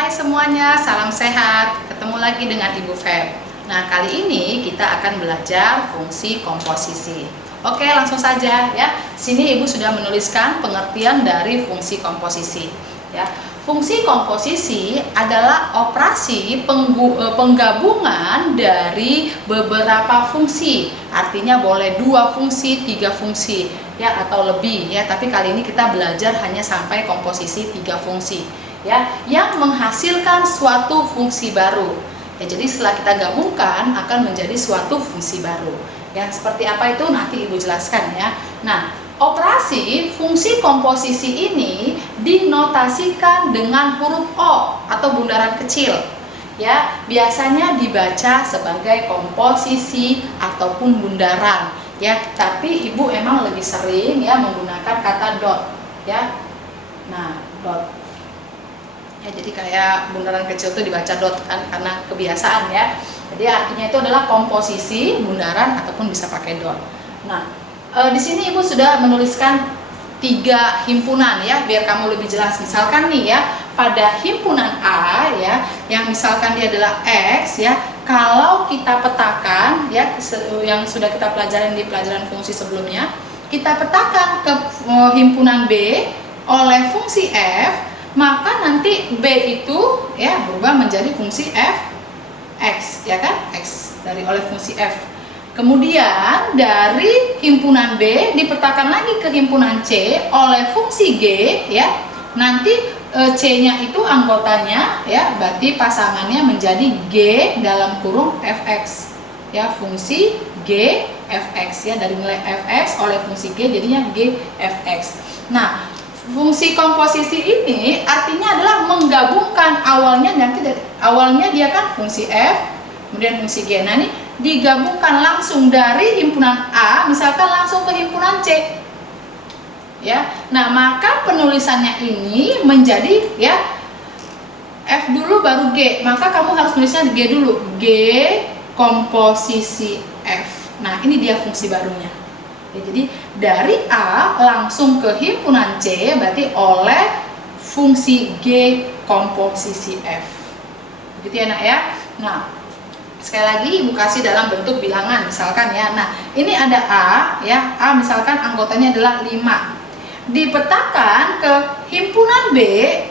Hai semuanya, salam sehat. Ketemu lagi dengan Ibu Feb. Nah, kali ini kita akan belajar fungsi komposisi. Oke, langsung saja ya. Sini Ibu sudah menuliskan pengertian dari fungsi komposisi. Ya, fungsi komposisi adalah operasi penggabungan dari beberapa fungsi. Artinya boleh 2 fungsi, 3 fungsi ya atau lebih ya. Tapi kali ini kita belajar hanya sampai komposisi 3 fungsi. Ya, yang menghasilkan suatu fungsi baru. Ya, jadi setelah kita gabungkan akan menjadi suatu fungsi baru. Ya, seperti apa itu nanti Ibu jelaskan ya. Nah, operasi fungsi komposisi ini dinotasikan dengan huruf O atau bundaran kecil. Ya, biasanya dibaca sebagai komposisi ataupun bundaran. Ya, tapi Ibu emang lebih sering ya menggunakan kata dot. Ya, nah dot. Ya, jadi kayak bundaran kecil itu dibaca dot kan karena kebiasaan ya. Jadi artinya itu adalah komposisi, bundaran ataupun bisa pakai dot. Nah, di sini Ibu sudah menuliskan 3 himpunan ya, biar kamu lebih jelas. Misalkan nih ya, pada himpunan A ya, yang misalkan dia adalah X ya, kalau kita petakan ya, yang sudah kita pelajarin di pelajaran fungsi sebelumnya, kita petakan ke himpunan B oleh fungsi F, maka nanti B itu ya berubah menjadi fungsi f x ya kan, x dari oleh fungsi f. Kemudian dari himpunan B dipetakan lagi ke himpunan C oleh fungsi G ya. Nanti C-nya itu anggotanya ya, berarti pasangannya menjadi G dalam kurung fx ya, fungsi G fx ya, dari nilai fx oleh fungsi G jadinya G fx. Nah, fungsi komposisi ini artinya adalah menggabungkan awalnya dia kan fungsi f, kemudian fungsi g. Nah, ini digabungkan langsung dari himpunan A misalkan langsung ke himpunan C. Ya. Nah, maka penulisannya ini menjadi ya f dulu baru g. Maka kamu harus tulisnya g dulu. G komposisi f. Nah, ini dia fungsi barunya. Ya, jadi dari A langsung ke himpunan C berarti oleh fungsi G komposisi F. Begitu ya nak ya. Nah, sekali lagi Ibu kasih dalam bentuk bilangan misalkan ya. Nah, ini ada A ya. A misalkan anggotanya adalah 5. Dipetakan ke himpunan B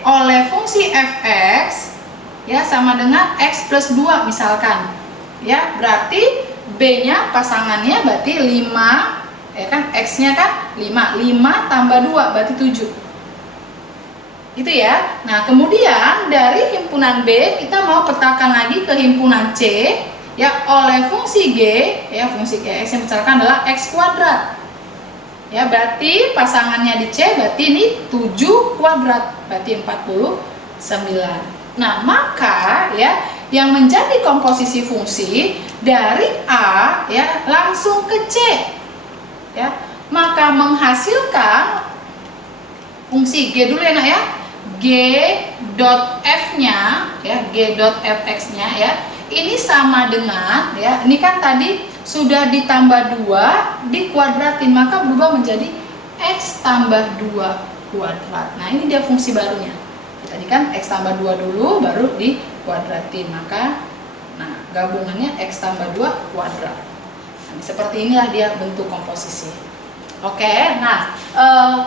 oleh fungsi Fx ya sama dengan X plus 2 misalkan. Ya, berarti B-nya pasangannya berarti 5 ya kan, X-nya kan 5 tambah 2 berarti 7 gitu ya. Nah, kemudian dari himpunan B kita mau petakan lagi ke himpunan C ya oleh fungsi G ya, fungsi G X yang misalkan adalah X kuadrat ya, berarti pasangannya di C berarti ini 7 kuadrat berarti 49. Nah, maka ya yang menjadi komposisi fungsi dari A ya langsung ke C ya, maka menghasilkan fungsi G dulu ya nak ya, G dot F nya ya, G dot Fx nya ya, ini sama dengan ya, ini kan tadi sudah ditambah 2 dikuadratin maka berubah menjadi X tambah 2 kuadrat. Nah, ini dia fungsi barunya. Tadi kan X tambah 2 dulu baru dikuadratin, maka nah gabungannya X tambah 2 kuadrat. Seperti inilah dia bentuk komposisi. Oke, nah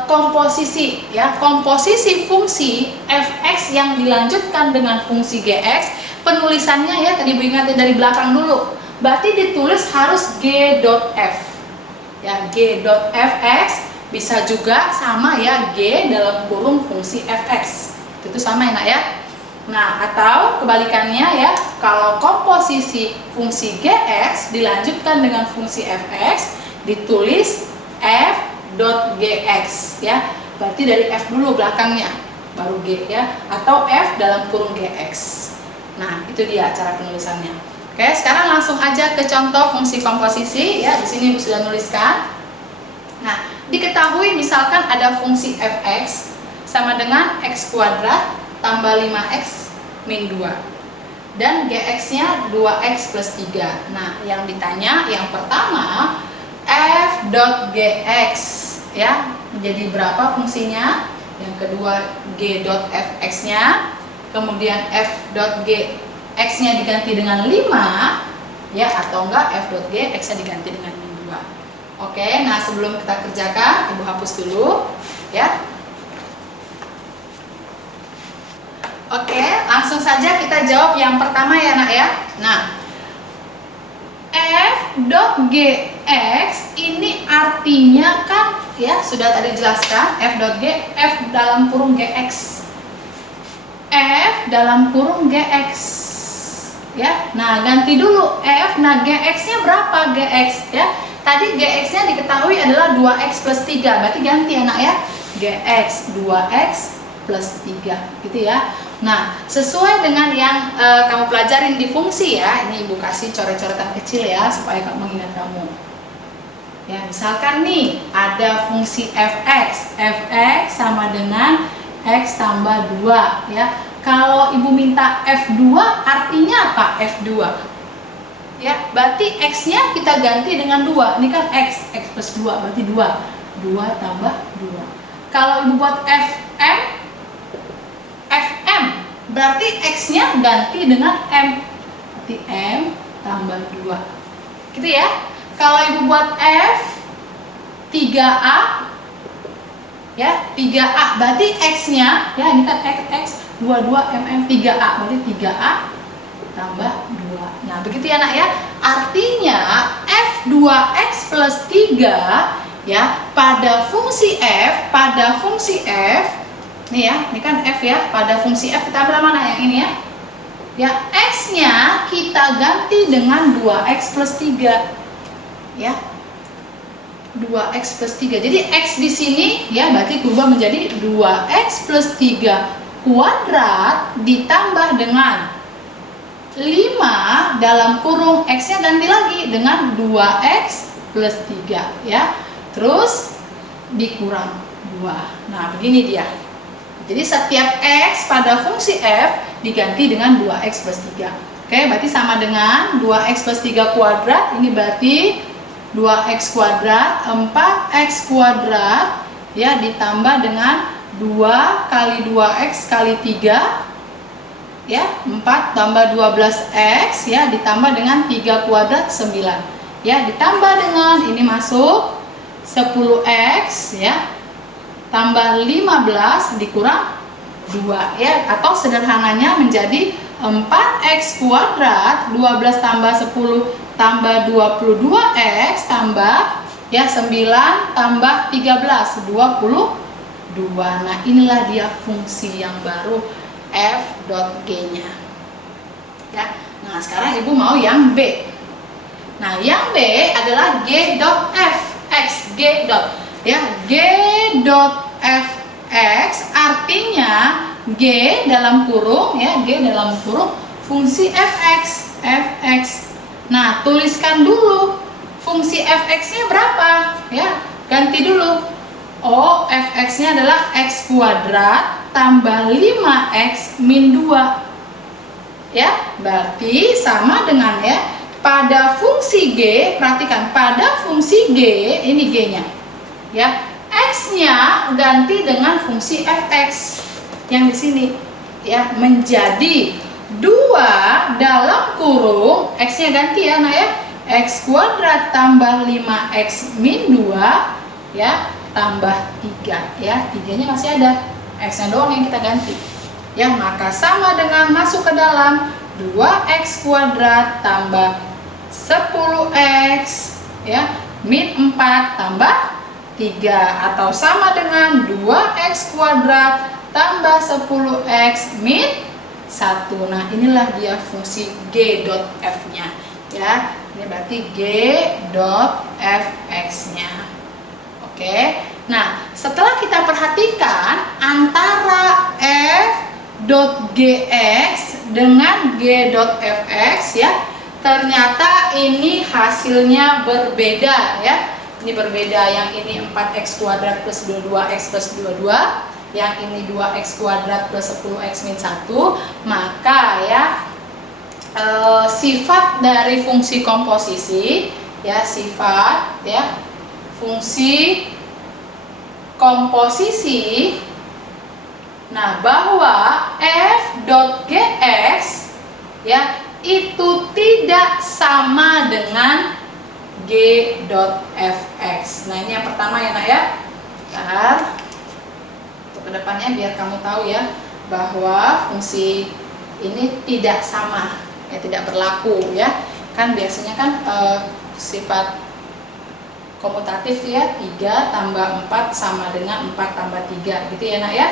komposisi ya, komposisi fungsi fx yang dilanjutkan dengan fungsi gx, penulisannya ya tadi Bu ingat dari belakang dulu. Berarti ditulis harus g dot f. Ya, g dot fx bisa juga sama ya g dalam kurung fungsi fx. Itu sama ya nak ya. Nah, atau kebalikannya ya, kalau komposisi fungsi Gx dilanjutkan dengan fungsi Fx, ditulis f dot Gx ya. Berarti dari f dulu belakangnya, baru G ya, atau f dalam kurung Gx. Nah, itu dia cara penulisannya. Oke, sekarang langsung aja ke contoh fungsi komposisi ya. Di sini Ibu sudah nuliskan. Nah, diketahui misalkan ada fungsi Fx sama dengan x kuadrat tambah 5x min 2 dan gx nya 2x plus 3. Nah, yang ditanya yang pertama f dot gx ya, menjadi berapa fungsinya, yang kedua g dot fx nya, kemudian f dot g x-nya diganti dengan 5, ya, atau enggak f dot g x-nya diganti dengan min 2. Oke, nah sebelum kita kerjakan, Ibu hapus dulu, ya. Oke, langsung saja kita jawab yang pertama ya nak ya. Nah, f dot gx ini artinya kan, ya sudah tadi jelaskan, f dot g, f dalam kurung gx, f dalam kurung gx, ya. Nah, ganti dulu f, nah gx nya berapa gx, ya. Tadi gx nya diketahui adalah 2x plus 3, berarti ganti ya nak ya, gx 2x plus 3 gitu ya. Nah, sesuai dengan yang kamu pelajarin di fungsi ya, ini Ibu kasih coret-coretan kecil ya supaya kamu mengingat kamu. Ya, misalkan nih ada fungsi fx, fx sama dengan x tambah 2 ya. Kalau Ibu minta f2 artinya apa f2? Ya, berarti x-nya kita ganti dengan 2. Ini kan x plus 2 berarti 2. 2 tambah 2. Kalau Ibu buat fm berarti x-nya ganti dengan m, berarti m tambah 2 gitu ya. Kalau Ibu buat f 3a, ya 3a berarti x-nya, ya ini kan x 22 mm, 3a berarti 3a tambah 2. Nah begitu ya nak ya, artinya f2x plus 3 ya pada fungsi f, nih ya, ini kan f ya, pada fungsi f kita ambil mana yang ini ya? Ya, x-nya kita ganti dengan 2x plus 3. Ya. 2x plus 3. Jadi x di sini ya berarti berubah menjadi 2x plus 3 kuadrat ditambah dengan 5 dalam kurung x-nya ganti lagi dengan 2x plus 3 ya. Terus dikurang 2. Nah, begini dia. Jadi setiap x pada fungsi f diganti dengan 2x plus 3. Oke, berarti sama dengan 2x plus 3 kuadrat. Ini berarti 2x kuadrat, 4x kuadrat ya ditambah dengan 2 kali 2x kali 3 ya, 4 tambah 12x ya ditambah dengan 3 kuadrat 9 ya, ditambah dengan ini masuk 10x ya tambah 15 dikurang 2 ya, atau sederhananya menjadi 4x kuadrat 12 tambah 10 tambah 22x tambah ya 9 tambah 13 22. Nah inilah dia fungsi yang baru f dot g nya ya. Nah sekarang Ibu mau yang b. Nah yang b adalah g dot f x, g dot ya, g dot fx artinya g dalam kurung ya, g dalam kurung fungsi fx. Nah tuliskan dulu fungsi fx-nya berapa ya, ganti dulu. Oh, fx-nya adalah x kuadrat tambah 5x min 2 ya, berarti sama dengan ya pada fungsi g, perhatikan pada fungsi g, ini g-nya ya, x-nya ganti dengan fungsi fx yang di sini ya, menjadi 2 dalam kurung x-nya ganti ya nak ya, x kuadrat tambah 5x min 2 ya tambah 3 ya, 3-nya masih ada, x-nya doang yang kita ganti ya, maka sama dengan masuk ke dalam 2x kuadrat tambah 10x ya min 4 tambah 3, atau sama dengan 2x kuadrat tambah 10x min 1. Nah inilah dia fungsi g dot f nya ya, ini berarti g dot fx nya. Oke, nah setelah kita perhatikan antara f dot gx dengan g dot fx ya, ternyata ini hasilnya berbeda ya. Ini berbeda, yang ini 4x kuadrat plus 22x plus 22, yang ini 2x kuadrat plus 10x min 1. Maka ya sifat dari fungsi komposisi ya, sifat ya fungsi komposisi Nah, bahwa f dot gx ya itu tidak sama dengan g dot fx. Nah, ini yang pertama ya nak ya. Bentar. Untuk kedepannya biar kamu tahu ya bahwa fungsi ini tidak sama, ya tidak berlaku ya. Kan biasanya kan sifat komutatif ya 3 tambah 4 sama dengan 4 tambah 3 gitu ya nak ya.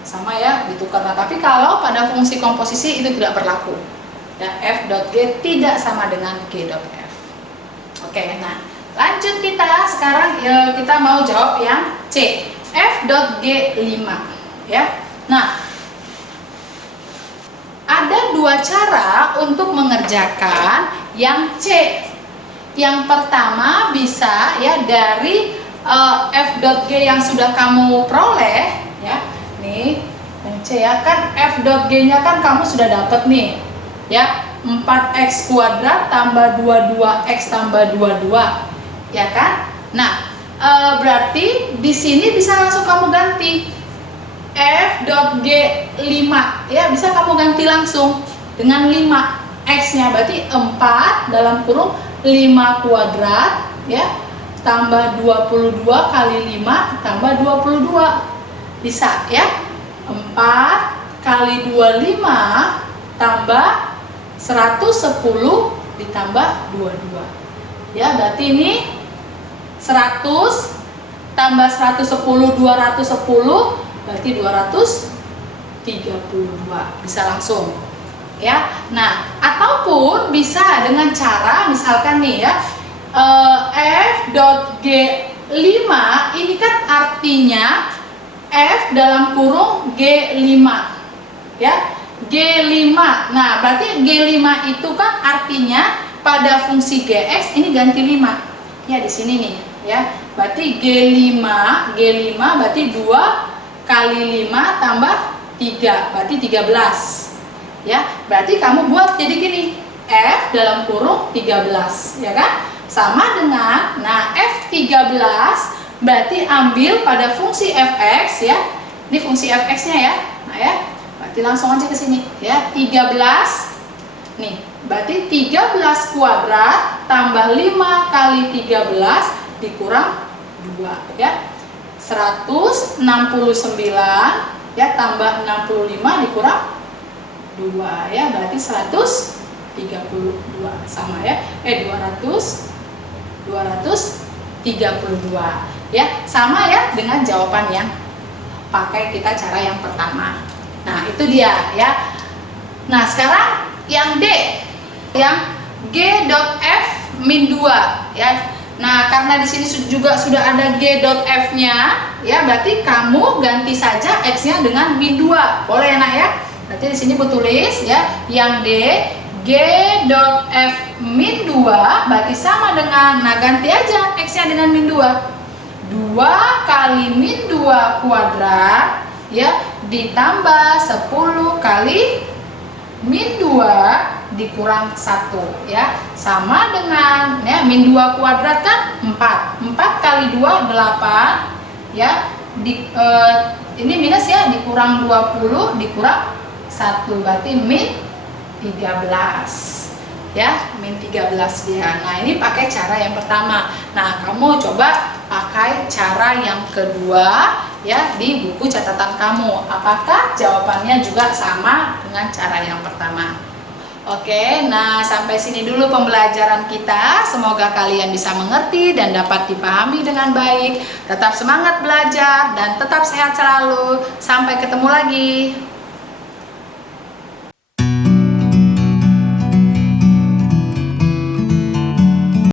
Sama ya ditukar. Nah, tapi kalau pada fungsi komposisi itu tidak berlaku. Ya, f dot g tidak sama dengan g dot f. Oke, nah lanjut kita sekarang ya, kita mau jawab yang C, f dot g 5 ya. Nah, ada dua cara untuk mengerjakan yang C. Yang pertama bisa ya dari f dot g yang sudah kamu peroleh ya. Nih, yang C ya kan f dot g nya kan kamu sudah dapat nih ya, 4x kuadrat tambah 22x tambah 22 ya kan. Nah, berarti di sini bisa langsung kamu ganti f dot g 5 ya, bisa kamu ganti langsung dengan 5x nya, berarti 4 dalam kurung 5 kuadrat ya tambah 22 kali 5 tambah 22, bisa ya. 4 kali 25 tambah 110 ditambah 22 ya, berarti ini 100 tambah 110 210 berarti 232, bisa langsung ya. Nah, ataupun bisa dengan cara misalkan nih ya, f dot g 5 ini kan artinya f dalam kurung g 5 ya, g 5. Nah, berarti g 5 itu kan artinya pada fungsi gx ini ganti 5 ya di sini nih ya, berarti g 5 berarti 2 kali 5 tambah 3 berarti 13 ya. Berarti kamu buat jadi gini, f dalam kurung 13 ya kan, sama dengan nah f 13 berarti ambil pada fungsi fx ya, ini fungsi fx nya ya. Nah ya, berarti langsung aja ke sini ya, 13 nih berarti 13 kuadrat tambah 5 kali 13 dikurang 2 ya, 169 ya tambah 65 dikurang 2 ya, berarti 132 sama ya, 232 ya, sama ya dengan jawaban yang pakai kita cara yang pertama. Nah, itu dia ya. Nah, sekarang yang D, yang g dot f min 2 ya. Nah, karena di sini juga sudah ada g dot f nya ya, berarti kamu ganti saja x nya dengan min 2, boleh ya nak ya. Berarti di sini aku tulis ya, yang D g dot f min 2 berarti sama dengan, nah ganti aja x nya dengan min 2, 2 kali min 2 kuadrat ya ditambah 10 kali min 2 dikurang 1 ya, sama dengan ya min 2 kuadrat kan 4 kali 2 8 ya ini minus ya, dikurang 20 dikurang 1 berarti min 13 ya, min 13 dia. Nah, ini pakai cara yang pertama. Nah, kamu coba pakai cara yang kedua ya di buku catatan kamu. Apakah jawabannya juga sama dengan cara yang pertama? Oke, nah sampai sini dulu pembelajaran kita. Semoga kalian bisa mengerti dan dapat dipahami dengan baik. Tetap semangat belajar dan tetap sehat selalu. Sampai ketemu lagi.